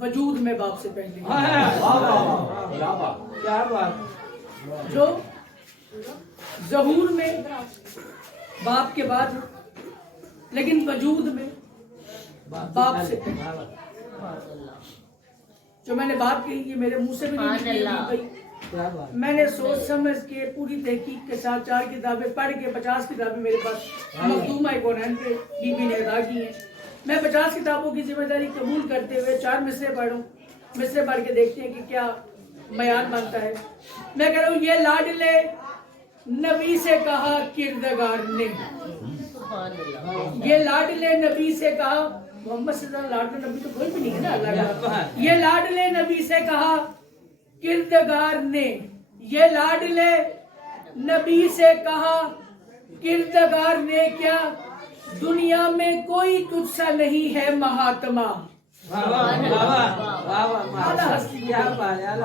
وجود میں باپ سے پہلے، کیا بات، جو ظہور میں باپ کے بعد لیکن وجود میں باپ سے پہلے۔ جو میں نے بات کہی یہ میرے منہ سے بھی نہیں نکلی بھائی، میں نے سوچ سمجھ کے پوری تحقیق کے ساتھ 4 کتابیں پڑھ کے 50 کتابیں میرے پاس مخدومہ کونین پہ بی بی نے ادا کی ہیں۔ میں 50 کتابوں کی ذمہ داری قبول کرتے ہوئے 4 مصرے پڑھوں، مصرے پڑھ کے دیکھتے ہیں کہ کیا بیان بنتا ہے۔ میں کہہ رہا ہوں یہ لاڈلے نبی سے کہا کردگار نے، یہ لاڈلے نبی سے کہا، محمد صلی اللہ علیہ وسلم لاڈلے نبی تو کوئی بھی نہیں ہے نا اللہ کا، یہ لاڈلے نبی سے کہا کردگار نے، یہ لاڈلے نبی سے کہا کردگار نے، کیا دنیا میں کوئی تجھ سا نہیں ہے مہاتما۔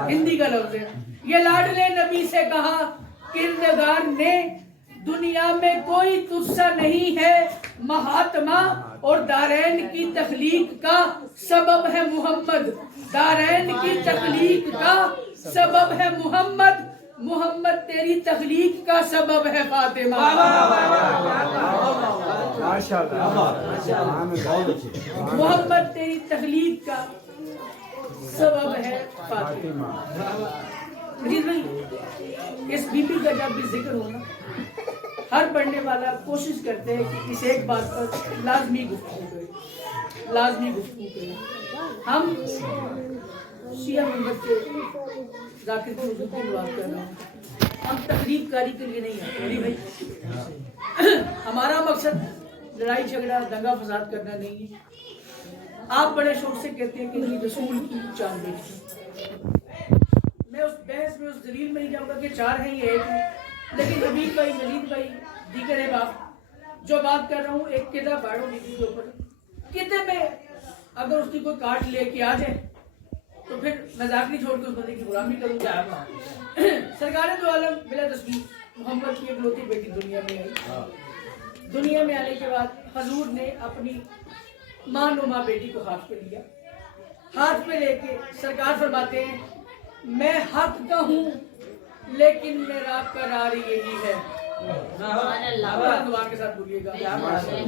ہندی کا لفظ ہے، یہ لاڈلے نبی سے کہا کردگار نے، دنیا میں کوئی تجھ سا نہیں ہے مہاتما، اور دارین کی تخلیق کا سبب ہے محمد، دارین کی تخلیق کا سبب ہے محمد، محمد تیری تخلیق کا سبب ہے فاطمہ۔ محمد تیری تخلیق کا سبب ہے فاطمہ۔ مجید بھائی اس بی بی کا جب بھی ذکر ہونا ہر پڑھنے والا کوشش کرتے ہیں کہ اس ایک بات پر لازمی گفتگو کرے، لازمی گفتگو کرے۔ ہم شیعہ ممبر سے ذاکر کو حضور کی بات کر رہا ہوں، ہم تقریب کاری کے لیے نہیں آتے بھائی، ہمارا مقصد لڑائی جھگڑا دنگا فساد کرنا نہیں ہے۔ آپ بڑے شوق سے کہتے ہیں کہ رسول کی 4 بیٹی، میں اس بحث میں اس دلیل میں نہیں جاؤں گا کہ 4 ہیں یہ 1 ہے، لیکن حبیب بھائی، مجید بھئی، دیگر احباب، جو بات کر رہا ہوں ایک قطعہ پڑھو بی بی کے اوپر، قطعے میں اگر اس کی کوئی کاٹ لے کے آ جائے تو پھر مذاق نہیں چھوڑ کے اس بندے کی غلامی کروں گا۔ سرکار دو عالم بلا تسبیح محمد کی اکلوتی بیٹی دنیا میں آئی، دنیا میں آنے کے بعد حضور نے اپنی ماں نما بیٹی کو ہاتھ پہ لیا، ہاتھ پہ لے کے سرکار فرماتے ہیں میں حق کا ہوں لیکن میرا قرار یہی ہے۔ دعا کے ساتھ بولیے گا،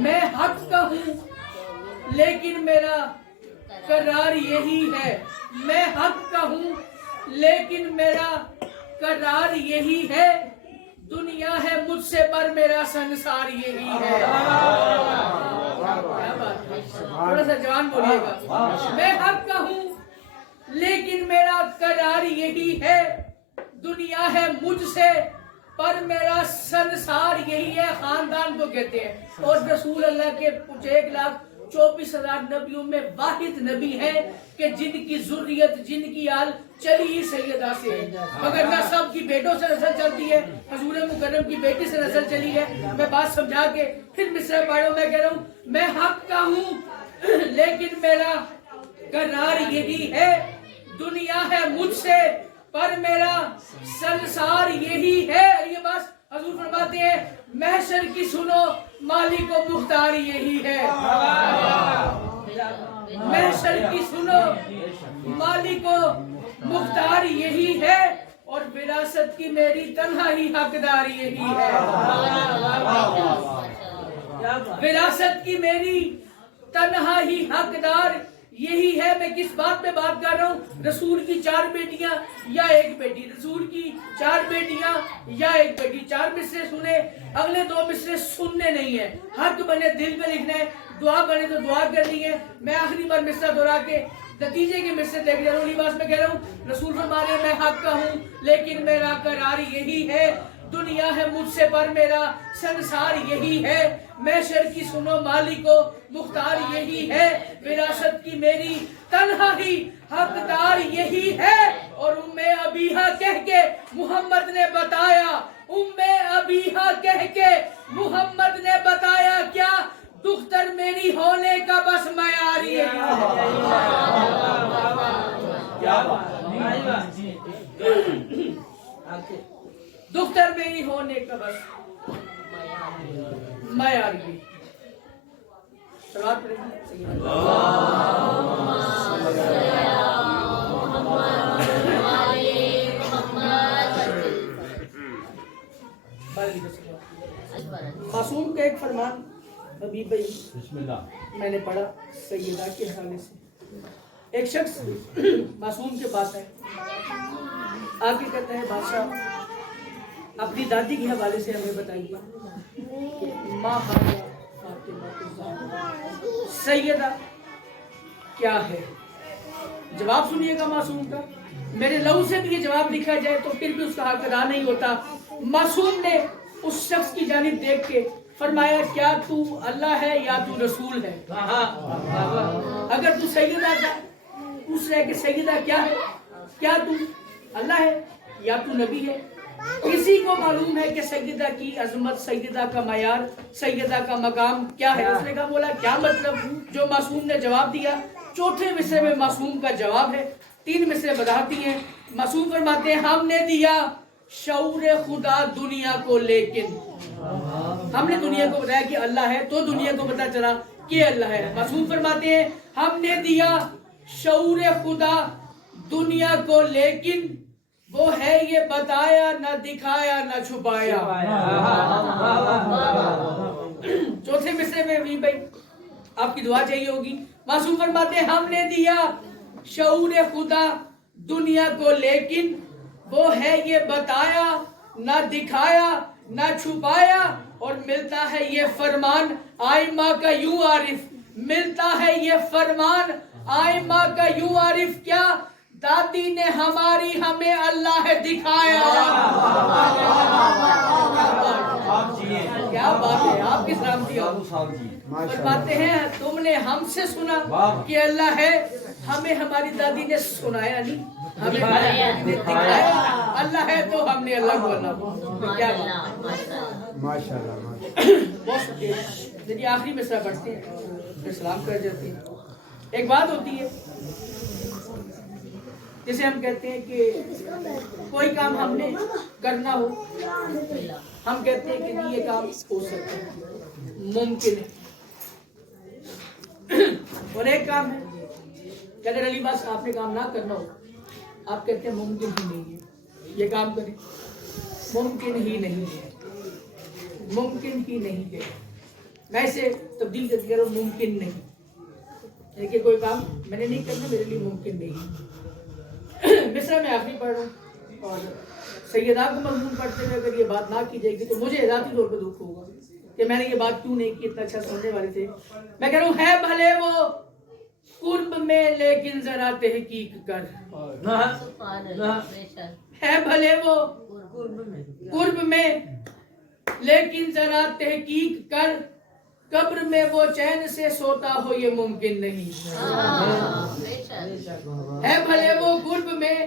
میں حق کا ہوں لیکن میرا قرار یہی ہے، میں حق کا ہوں لیکن میرا قرار یہی ہے، دنیا ہے مجھ سے پر میرا سنسار یہی ہے۔ کیا بات ہے، تھوڑا سا جوان بولیے گا، میں حق کا ہوں لیکن میرا قرار یہی ہے، دنیا ہے مجھ سے پر میرا سنسار یہی ہے، خاندان کو کہتے ہیں۔ اور رسول اللہ کے 1,24,000 نبیوں میں واحد نبی ہے کہ جن کی ذریت، جن کی آل چلی ہی سیدہ سے ہے، مگر نہ سب کی بیٹوں سے نسل چلتی ہے، حضور مکرم کی بیٹی سے نسل چلی ہے۔ میں بات سمجھا کے پھر مصرع پڑھوں، میں کہہ رہا ہوں میں حق کا ہوں لیکن میرا قرار یہی ہے، دنیا ہے مجھ سے پر میرا سنسار یہی ہے۔ یہ بس حضور فرماتے ہیں محشر کی سنو مالک و مختار یہی ہے، محشر کی سنو مالک و مختار یہی ہے، اور وراثت کی میری تنہا ہی حقدار یہی ہے، وراثت کی میری تنہا ہی حقدار یہی ہے۔ میں کس بات پہ بات کر رہا ہوں؟ رسول کی 4 بیٹیاں یا 1 بیٹی، رسول کی 4 بیٹیاں یا 1 بیٹی۔ 4 مصرے سنے، اگلے 2 مصرے سننے نہیں ہیں، حق بنے دل پہ لکھنا ہے، دعا بنے تو دعا کرنی ہے۔ میں آخری بار مصرع دہرا کے نتیجے کے مصرے دیکھ جا رہا ہوں، لباس میں کہہ رہا ہوں رسول فرما رہے ہیں میں حق کا ہوں لیکن میرا قرار یہی ہے، دنیا ہے مجھ سے پر میرا سنسار یہی ہے، محشر کی سنو مالک و مختار یہی ہے، وراثت کی میری تنہا ہی حقدار یہی ہے۔ اور ام ابیہا کہہ کے محمد نے بتایا، ام ابیہا کہہ کے محمد نے بتایا کیا دختر میری ہونے کا بس معیار یہی ہے۔ دختر میری ہونے کا بس معیار یہی۔ صلوات پڑھیں۔ ابھی بھائی میں نے پڑھا سیدہ کے حوالے سے ایک شخص معصوم کے پاس ہے، آ کے کہتا ہے بادشاہ اپنی دادی کے حوالے سے ہمیں بتائیے کہ ماں فاطمہ سیدہ کیا ہے؟ جواب سنیے گا معصوم کا، میرے لہو سے بھی یہ جواب لکھا جائے تو پھر بھی اس کا حق ادا نہیں ہوتا۔ معصوم نے اس شخص کی جانب دیکھ کے فرمایا کیا تو اللہ ہے یا تو رسول ہے؟ اگر تو سیدہ پوچھ رہے کہ سیدہ کیا ہے، کیا تو اللہ ہے یا تو نبی ہے؟ کسی کو معلوم ہے کہ سیدہ کی عظمت، سیدہ کا معیار، سیدہ کا مقام کیا ہے؟ اس نے کہا مولا کیا مطلب؟ جو معصوم نے جواب دیا، چوتھے مصرے میں معصوم کا جواب ہے، 3 مصرے بڑھاتی ہیں۔ معصوم فرماتے ہیں ہم نے دیا شعور خدا دنیا کو، لیکن ہم نے دنیا کو بتایا کہ اللہ ہے تو دنیا کو پتا چلا کہ اللہ ہے۔ معصوم فرماتے ہیں ہم نے دیا شعور خدا دنیا کو، لیکن وہ ہے یہ بتایا نہ دکھایا نہ چھپایا۔ چوتھے مصرے میں بھی بھائی آپ کی دعا چاہیے ہوگی۔ معصوم فرماتے ہیں ہم نے دیا شعور خدا دنیا کو، لیکن وہ ہے یہ بتایا نہ دکھایا نہ چھپایا، اور ملتا ہے یہ فرمان آئمہ کا یوں عارف، ملتا ہے یہ فرمان آئمہ کا یوں عارف، کیا دادی نے ہماری ہمیں اللہ ہے دکھایا۔ کیا بات ہے، آپ کی سلامتی ہو۔ فرماتے ہیں تم نے ہم سے سنا کہ اللہ ہے، ہمیں ہماری دادی نے سنایا نہیں، ہمیں ہماری دادی نے دکھایا اللہ ہے تو ہم نے اللہ کو اللہ۔ کیا بات، بہت شکریہ۔ آخری مصرع پڑھتے ہیں پھر سلام کر جاتے ہیں۔ ایک بات ہوتی ہے جسے ہم کہتے ہیں کہ کوئی کام ہم نے کرنا ہو، ہم کہتے ہیں کہ نہیں یہ کام ہو سکتا ہے، ممکن ہے۔ اور ایک کام ہے کہ اگر علی بس آپ نے کام نہ کرنا ہو، آپ کہتے ہیں ممکن ہی نہیں ہے یہ کام کریں، ممکن ہی نہیں ہے، ممکن ہی نہیں ہے۔ میں اسے تبدیل کر کے ممکن نہیں، کہ کوئی کام میں نے نہیں کرنا، میرے لیے ممکن نہیں۔ مصرع میں آخری پڑھ رہا ہوں، اور سیدہ کو مضمون پڑھتے ہوئے اگر یہ بات نہ کی جائے گی تو مجھے ذاتی طور پہ دکھ ہوگا کہ میں نے یہ بات کیوں نہیں کی، اتنا اچھا سننے والے تھے۔ میں کہہ رہا ہوں ہے بھلے وہ قرب میں لیکن ذرا تحقیق کر، ہے بھلے وہ قرب میں لیکن ذرا تحقیق کر، قبر میں وہ چین سے سوتا ہو یہ ممکن نہیں۔ ہے بھلے وہ قرب میں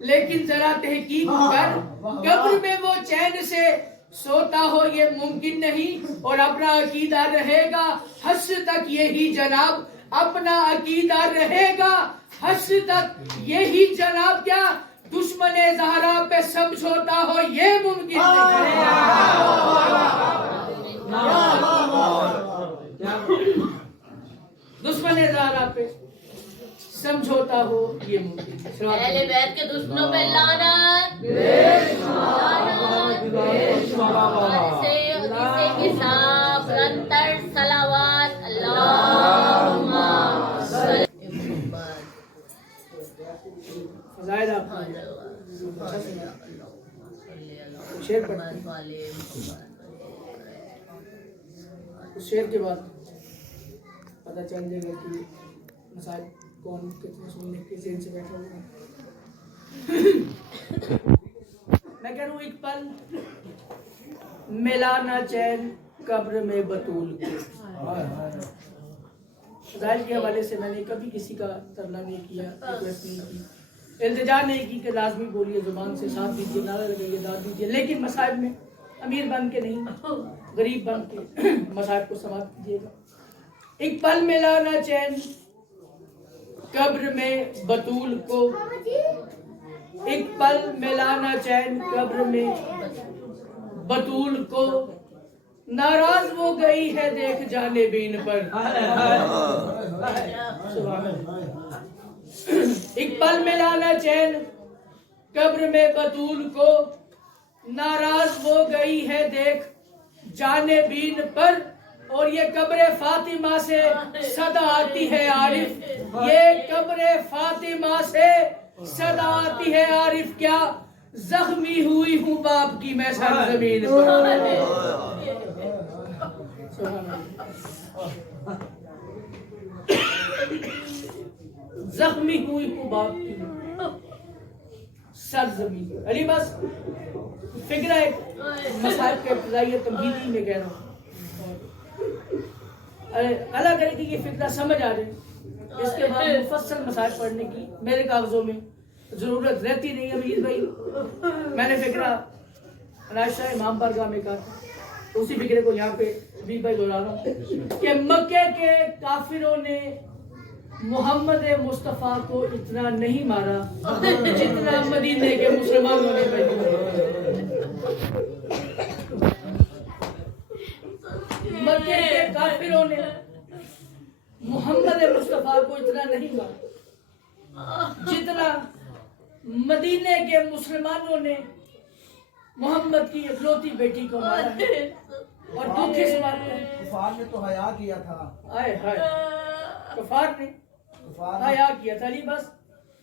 لیکن ذرا تحقیق کر، قبر میں وہ چین سے سوتا ہو یہ ممکن نہیں، اور اپنا عقیدہ رہے گا حشر تک یہی جناب، اپنا عقیدہ رہے گا حشر تک یہی جناب، کیا دشمن زہرا پہ سمجھوتا ہو یہ ممکن نہیں۔ دشمن زہرا پہ سمجھوتا ہو یہ ممکن ہے۔ اہل بیت کے دشمنوں پہ لعنت، سے کے ساتھ رنتر صلوات اللہم فضائل آپ شعر پڑھتے ہیں، اس شعر کے بعد پتہ چل جائے گا کہ مسائل کون کتنے سننے کے ذہن سے بیٹھا ہوا ہے۔ میں کہہ رہا ہوں ایک پل ملا نہ چین قبر میں بطول کے، فضائل کے حوالے سے میں نے کبھی کسی کا ترلا نہیں کیا، ریکویسٹ نہیں کی، التجا نہیں کی کہ لازمی بولیے، زبان سے ساتھ دیجیے، نعرہ لگائیے، داد دیجیے، لیکن مصائب میں امیر بن کے نہیں، غریب بن کے مصائب کو سماعت کیجیے گا۔ ایک پل ملا نہ چین قبر میں بطول کو، ایک پل ملا نہ چین قبر میں بطول کو، ناراض وہ گئی ہے دیکھ جانبین پر۔ ایک پل ملا نہ چین قبر میں بطول کو، ناراض وہ گئی ہے دیکھ جانبین پر، اور یہ قبر فاطمہ سے صدا آتی ہے عارف، یہ قبر فاطمہ سے صدا آتی ہے عارف، کیا زخمی ہوئی ہوں باپ کی میں سرزمین پر۔ زخمی ہوئی ہوں باپ کی سرزمین پر۔ علی بس فکرہ ایک مسائل کے ابتدائی تمہیدی میں کہہ رہا ہوں، اللہ کرے کہ یہ فکرہ سمجھ آ جائے، اس کے بعد مفصل مسائل پڑھنے کی میرے کاغذوں میں ضرورت رہتی نہیں ہے۔ امیر بھائی میں نے فکرہ عائشہ امام بارگاہ میں کہا تھا، اسی فکرے کو یہاں پہ امیر بھائی دہرا رہا ہوں کہ مکے کے کافروں نے محمد مصطفیٰ کو اتنا نہیں مارا جتنا مدینے کے مسلمانوں نے مکے کے کافروں نے محمد مصطفیٰ کو اتنا نہیں مارا جتنا مدینے کے مسلمانوں نے محمد کی اکلوتی بیٹی کو مارا ہے۔ اور دکھ اس بات ہے کفار نے تو حیا کیا تھا، آئے ہائے کفار نے حیا کیا تھا۔ علی بس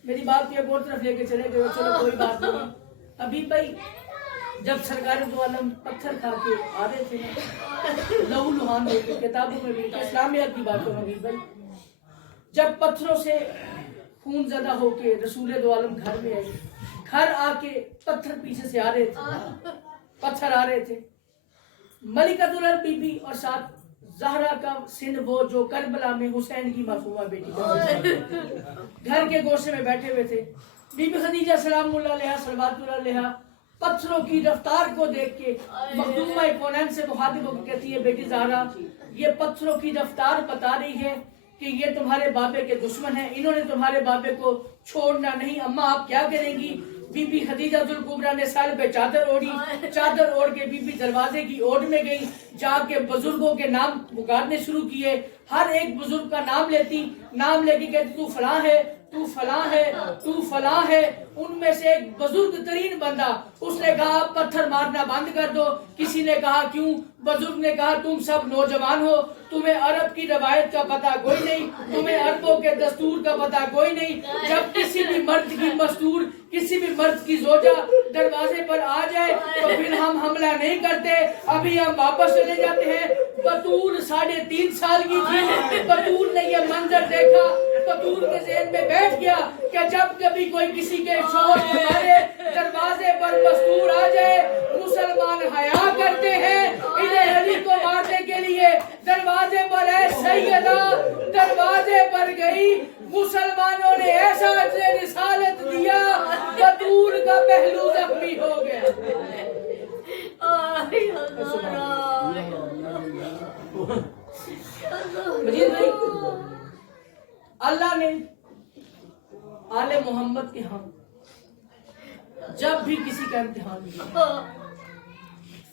میری بات کی ایک اور طرف لے کے چلے گئے، چلو کوئی بات نہیں۔ ابھی بھائی جب سرکار دو عالم پتھر کھا کے آ رہے تھے لہو لہان ہو کے، کتابوں میں بھی اسلامیات کی بات کروں گی بھائی، جب پتھروں سے خون زدہ ہو کے رسول دو عالم گھر میں آئے، گھر آ کے پتھر پیچھے سے آ رہے تھے، پتھر آ رہے تھے، ملکۃ العرب بی بی اور ساتھ زہرا کا سن وہ جو کربلا میں حسین کی معصومہ بیٹی گھر کے گوشے میں بیٹھے ہوئے تھے۔ بی بی خدیجہ سلام اللہ علیہا صلوات اللہ علیہا پتھروں کی رفتار کو دیکھ کے مخدومہ کونین سے مخاطب ہو کے کہتی ہے، بیٹی زہرا یہ پتھروں کی رفتار بتا رہی ہے کہ یہ تمہارے بابے کے دشمن ہیں، انہوں نے تمہارے بابے کو چھوڑنا نہیں، اماں آپ کیا کریں گی؟ بی بی خدیجہ ذوالکبریٰ نے سر پہ چادر اوڑھی، چادر اوڑھ کے بی بی دروازے کی اوٹ میں گئی، جا کے بزرگوں کے نام پکارنے شروع کیے، ہر ایک بزرگ کا نام لیتی، نام لے کے کہتی تو فلاں ہے، تو فلاں ہے، تو فلاں ہے۔ ان میں سے ایک بزرگ ترین بندہ اس نے کہا پتھر مارنا بند کر دو۔ کسی نے کہا کیوں؟ بزرگ نے کہا تم سب نوجوان ہو، تمہیں عرب کی روایت کا پتہ کوئی نہیں، تمہیں عربوں کے دستور کا پتہ کوئی نہیں، جب کسی بھی مرد کی مستور، کسی بھی مرد کی زوجہ دروازے پر آ جائے تو پھر ہم حملہ نہیں کرتے، ابھی ہم واپس چلے جاتے ہیں۔ بطول 3.5 سال کی تھی، بطول نے یہ منظر دیکھا، بطول کے ذہن میں بیٹھ گیا کہ جب کبھی کوئی کسی کے شوہر ہمارے دروازے پر مستور آ جائے، مسلمان حیا کرتے ہیں انہیں علی کو مارنے کے لیے دروازے پر ہے سیدہ، دروازے پر گئی، مسلمانوں نے ایسا اجر رسالت دیا بطول کا پہلو زخمی ہو گیا۔ مجید بھائی اللہ نے آل محمد کے ہاں جب بھی کسی کا امتحان لیا،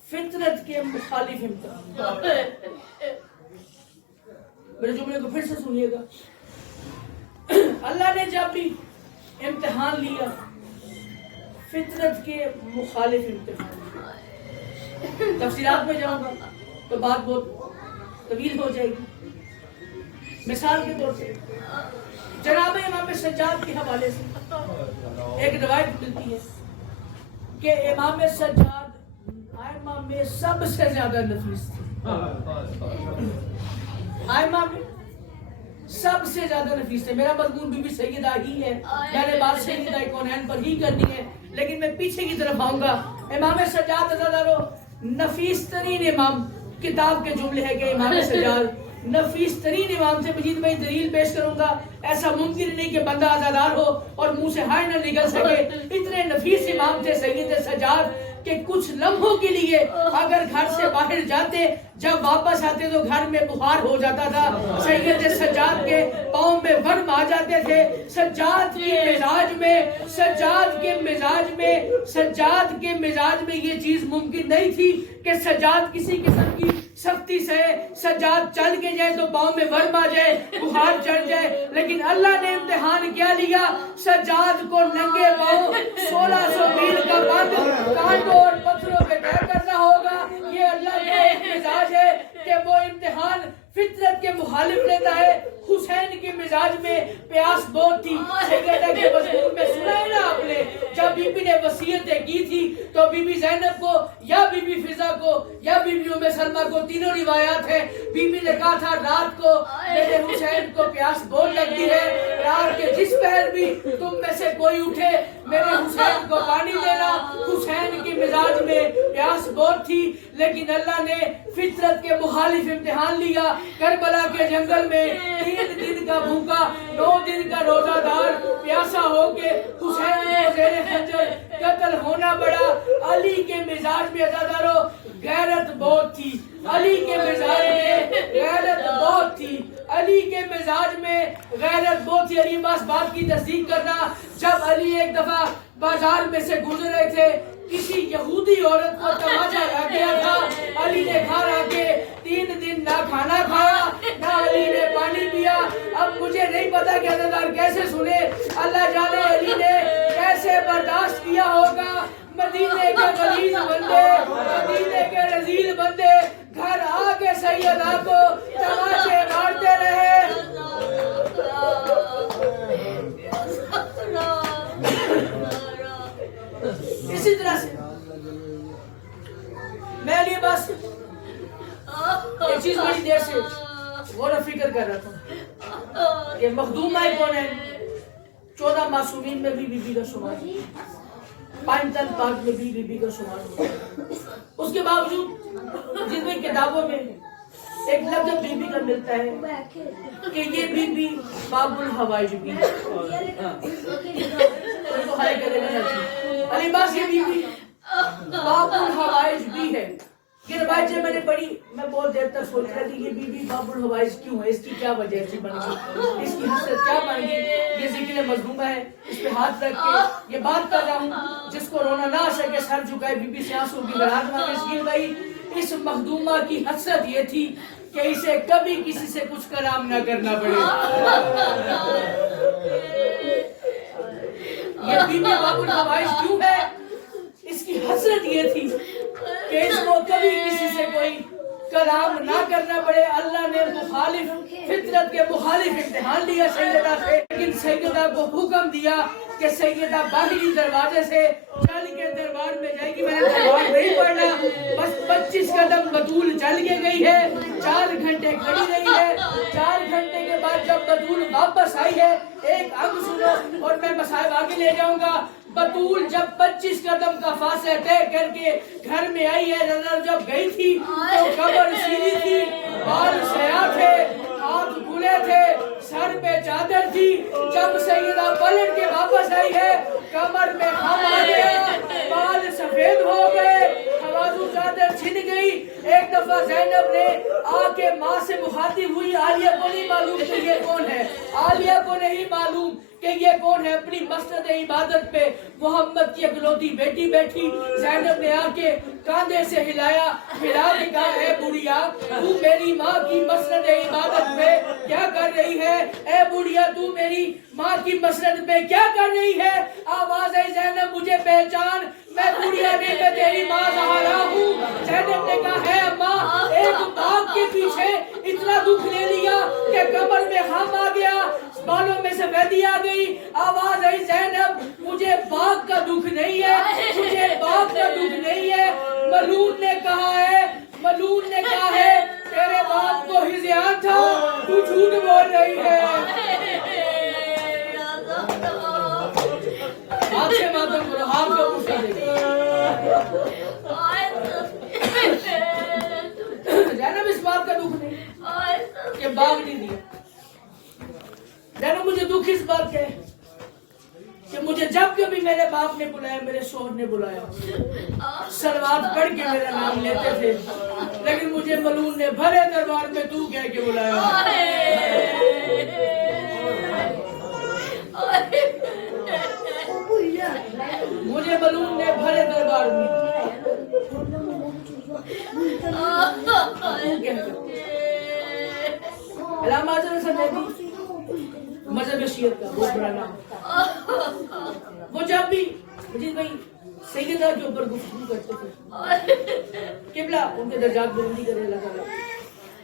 فطرت کے مخالف امتحان، میرے جملے کو پھر سے سنیے گا، اللہ نے جب بھی امتحان لیا فطرت کے مخالف امتحان لیا۔ تفصیلات میں جاؤں گا تو بات بہت طویل ہو جائے گی۔ مثال کے طور پہ جناب امام سجاد کے حوالے سے ایک روایت ملتی ہے کہ امام سجاد ائمہ میں سب سے زیادہ نفیس تھے، ائمہ میں سب سے زیادہ نفیس تھے۔ میرا مضمون بی بی سیدہ ہی ہے، میں نے بات سیدہ کونین پر ہی کرنی ہے، لیکن میں پیچھے کی طرف آؤں گا۔ امام سجاد نفیس ترین امام، کتاب کے جملے ہے کہ امام سجاد نفیس ترین امام سے۔ مجید میں دلیل پیش کروں گا، ایسا ممکن نہیں کہ بندہ آزادار ہو اور منہ سے ہائے نہ نکل سکے، اتنے نفیس امام تھے سید سجاد کہ کچھ لمحوں کے لیے اگر گھر سے باہر جاتے، جب واپس آتے تو گھر میں بخار ہو جاتا تھا، سید سجاد کے پاؤں میں ورم آ جاتے تھے۔ سجاد کے مزاج میں یہ چیز ممکن نہیں تھی کہ سجاد کسی قسم کی سختی سے سجاد چل کے جائے تو پاؤں میں ورم آ جائے، بخار چڑھ جائے، لیکن اللہ نے امتحان کیا لیا، سجاد کو ننگے پاؤں 1600 میل کا بند کانٹوں اور پتھروں پہ طے کرنا ہوگا۔ یہ اللہ کا ایک مزاج ہے کہ وہ امتحان فطرت کے مخالف لیتا ہے. حسین کے مزاج میں پیاس بہت تھی. سیدہ کے مضمون میں سنا ہے نا آپ نے, جب بی بی نے وصیتیں کی تھی تو بی بی زینب کو یا بی بی فضا کو یا بی بی ام سلمہ کو, تینوں روایات ہیں, بی بی نے کہا تھا رات کو میرے حسین کو پیاس بہت لگتی ہے, رات کے جس پہر بھی تم میں سے کوئی اٹھے میرے حسین کو پانی دینا. حسین کی مزاج میں پیاس بہت تھی, لیکن اللہ نے فطرت کے مخالف امتحان لیا. کربلا کے جنگل میں 3 دن کا بھوکا 9 دن کا روزہ دار پیاسا ہو کے حسین کو زیر خنجر قتل ہونا پڑا. علی کے مزاج میں عزادارو غیرت بہت تھی, علی کے مزاج میں غیرت بہت تھی, علی کے مزاج میں غیرت بہت تھی. علی بس بات کی تصدیق کرنا, جب علی ایک دفعہ بازار میں سے گزر رہے تھے, کسی یہودی عورت کو تماچا لگ گیا تھا. علی نے کھا کے 3 دن نہ کھانا کھایا نہ علی نے پانی پیا. اب مجھے نہیں پتا کہ عزادار کیسے سنے, اللہ جانے علی نے کیسے برداشت کیا ہوگا. مدینے کے غلیظ بندے, مدینے کے رذیل بندے گھر آ کے سیدہ کو تماچے مارتے رہے. اسی طرح سے میں لیے بس ایک چیز بڑی دیر سے غور و فکر کر رہا تھا, یہ مخدومہ کون ہے؟ 14 معصومین میں بھی بی بی کا شمار, 5 تن پاک میں بھی بی بی کا شمار. اس کے باوجود جن میں کتابوں میں ایک لفظ بی بی کا ملتا ہے کہ یہ بی بی باب الحوائج بھی ہے. علی باس یہ بی بی باب الحوائج بھی ہے. یہ روایت جب میں نے پڑھی میں بہت دیر تک سوچ رہا کہ یہ بی بی باب الحوائج کیوں ہے, اس کی کیا وجہ سے بن گئی, اس کی حسرت کیا بن گئی. یہ ذکر مظلومہ ہے, اس پہ ہاتھ رکھ کے یہ بات کر رہا ہوں, جس کو رونا نہ آ سکے سر جھکائے بی بی سے آنسو کی برات مانگے. اسکین بھائی اس مخدومہ کی حسرت یہ تھی کہ اسے کبھی کسی سے کچھ کلام نہ کرنا پڑے. یہ بی بی باب الحوائج کیوں ہے, اس کی حسرت یہ تھی کہ اس کو کبھی کسی سے کوئی کلام نہ کرنا پڑے. اللہ نے مخالف فطرت کے مخالف امتحان لیا سیدہ سے, لیکن سیدہ کو حکم دیا کہ سیدہ باہری دروازے سے چل کے دربار میں جائے گی. میں نے دربار نہیں پڑھنا, بس 25 قدم بطول چل کے گئی ہے, 4 گھنٹے کھڑی رہی ہے. 4 گھنٹے کے بعد جب بطول واپس آئی ہے, ایک انگ سنو اور میں مصاحب آگے لے جاؤں گا. بطول جب 25 قدم کا فاصلہ طے کر کے گھر میں آئی ہے, نظر جب گئی تھی تو قبر سیدھی تھی, بال سیاہ تھے, ہاتھ کھلے تھے, سر پہ چادر تھی. جب سیدہ پلٹ کے واپس آئی ہے, کمر میں خم آ گیا, بال سفید ہو گئے, حوازو چادر چھن گئی. ایک دفعہ زینب نے آ کے ماں سے مخاطب ہوئی, عالیہ کو نہیں معلوم کہ یہ کون ہے, عالیہ کو نہیں معلوم کہ یہ کون ہے. اپنی مسجد عبادت پہ محمد کی اکلوتی بیٹی بیٹھی, زینب نے آ کے کاندھے سے ہلایا, ہلا کے کہا اے بڑھیا تو میری ماں کی مسجد عبادت پہ کیا کر رہی ہے, اے بڑھیا تو میری ماں کی مسجد پہ کیا کر رہی ہے. آواز ہے زینب مجھے پہچان, میں بڑھیا نہیں میں تیری ماں زہرا ہوں. زینب نے کہا ہے اماں ایک باغ کے پیچھے اتنا دکھ لے لیا کہ کمر میں خم آ گیا, بالوں میں سفیدی آ گئی. آواز آئی زینب مجھے باغ کا دکھ نہیں ہے, مجھے باغ کا دکھ نہیں ہے. ملون نے کہا ہے, ملون نے کہا ہے تیرے باپ کو ہذیان تھا, تو جھوٹ بول رہی ہے. ہاتھ سے ماتم کرو, ہاتھ کو پوچھا دے زینب اس بات کا دکھ نہیں کہ باغ نہیں دیا. زینب مجھے دکھ اس بات کا ہے کہ مجھے جب کبھی میرے باپ نے بلایا, میرے شوہر نے بلایا, صلوات پڑھ کے میرا نام لیتے تھے, لیکن مجھے ملون نے بھرے دربار میں تو کہہ کے بلایا. مجھے ملون نے بھرے دربار میں علامہ اظہر حسن نیدی مذہب شیعت کا بہت بڑا نام, وہ جب بھی مجھے بھائی سیدہ کے اوپر گفتگو کرتے تھے, قبلہ ان کے درجات بلندی کرے لگا.